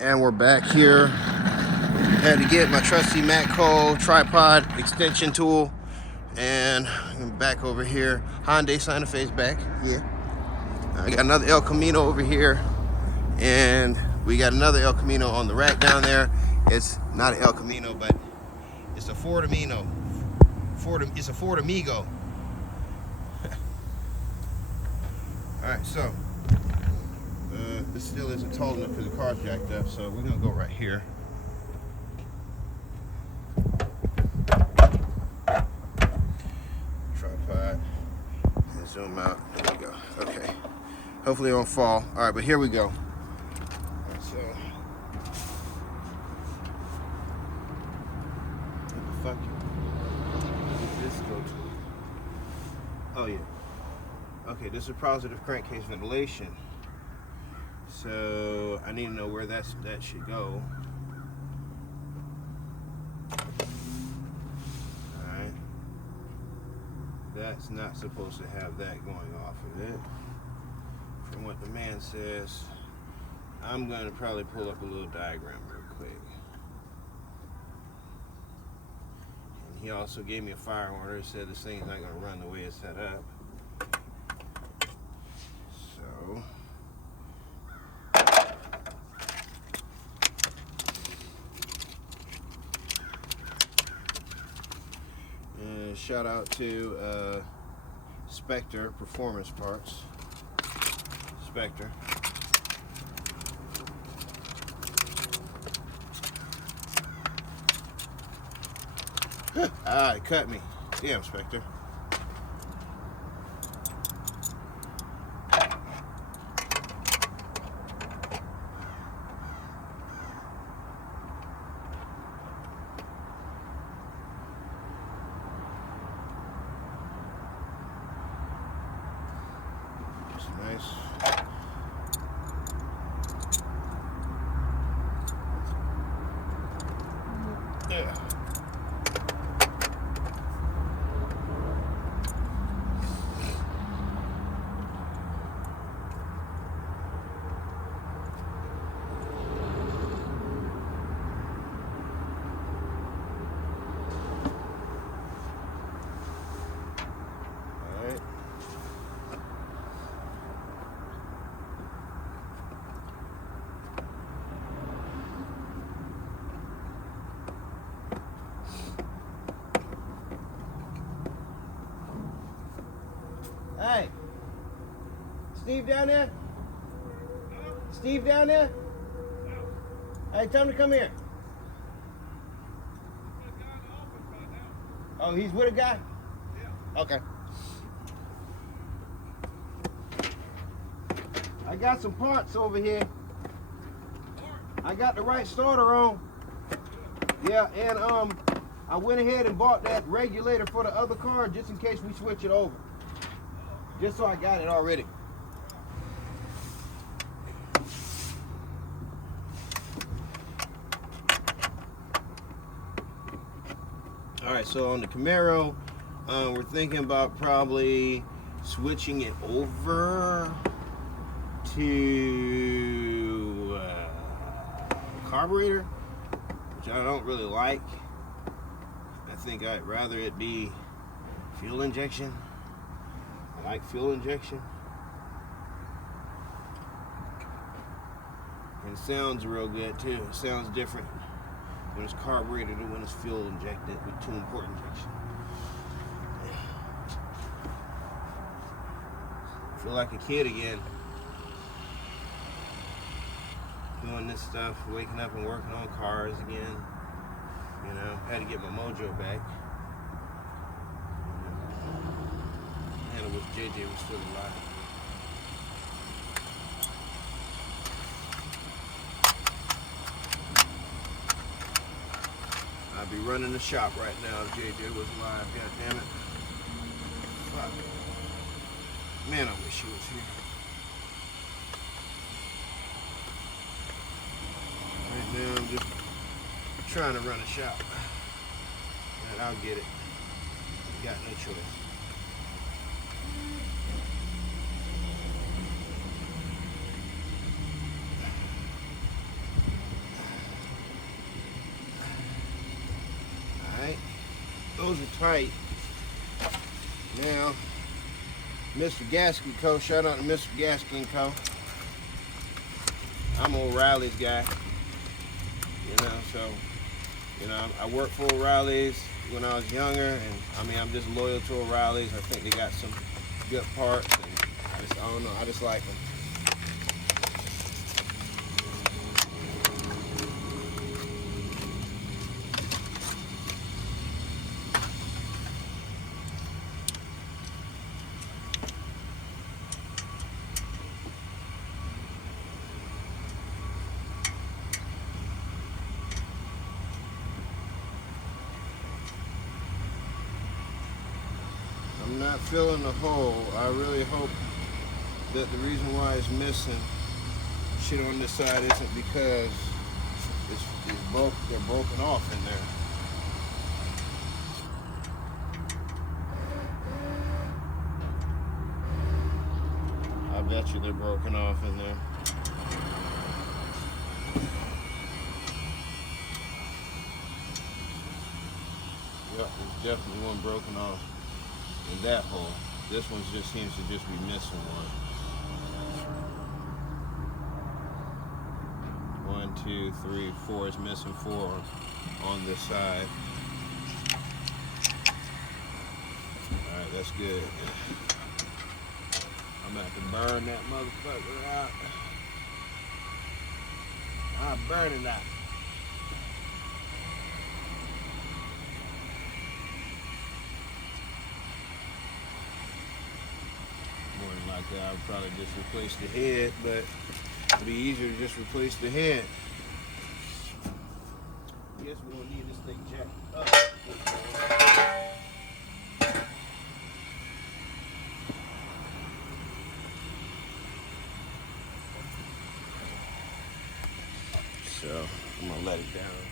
And we're back here. Had to get my trusty Matco tripod extension tool. And I'm back over here. Hyundai Santa Fe's back. Yeah. I got another El Camino over here. And we got another El Camino on the rack down there. It's not an El Camino, but it's a Ford Amino. It's a Ford Amigo. Alright, so this still isn't tall enough because the car's jacked up, so we're gonna go right here. Tripod. And zoom out. There we go. Okay. Hopefully it won't fall. Alright, but here we go. Alright, so what the fuck did this go to? Oh yeah. Okay, this is positive crankcase ventilation. So I need to know where that should go. Alright. That's not supposed to have that going off of it. From what the man says, I'm going to probably pull up a little diagram real quick. And he also gave me a fire order. He said this thing's not going to run the way it's set up. So shout out to Spectre Performance Parts. Spectre. Ah, it cut me. Damn, Spectre. Nice. Yeah. Hey, Steve down there? Steve down there? Hey, tell him to come here. Oh, he's with a guy? Yeah. Okay. I got some parts over here. I got the right starter on. Yeah, and I went ahead and bought that regulator for the other car just in case we switch it over. Just so I got it already. All right, so on the Camaro, we're thinking about probably switching it over to carburetor, which I don't really like. I think I'd rather it be fuel injection. I like fuel injection. And it sounds real good too. It sounds different when it's carbureted than when it's fuel injected with tune port injection. I feel like a kid again. Doing this stuff, waking up and working on cars again. You know, had to get my mojo back. And I wish JJ was still alive. I'd be running the shop right now if JJ was alive, god damn it. Fuck. Man, I wish he was here. Right now I'm just trying to run a shop. And I'll get it. Got no choice. those are tight. Now, Mr. Gasket Co. Shout out to Mr. Gasket Co. I'm O'Reilly's guy. You know, so, you know, I worked for O'Reilly's when I was younger, and I mean, I'm just loyal to O'Reilly's. I think they got some good parts, and I don't know, I just like them. I'm not filling the hole. I really hope that the reason why it's missing shit on this side isn't because they're broken off in there. I bet you they're broken off in there. Yep, there's definitely one broken off in that hole. This one just seems to just be missing one. 1, 2, 3, 4. It's missing 4 on this side. Alright, that's good. I'm gonna have to burn that motherfucker out. I'll burn it out. More than likely, I would probably just replace the head, but it'd be easier to just replace the head. I guess we don't need this thing jacked up. So I'm gonna let it down.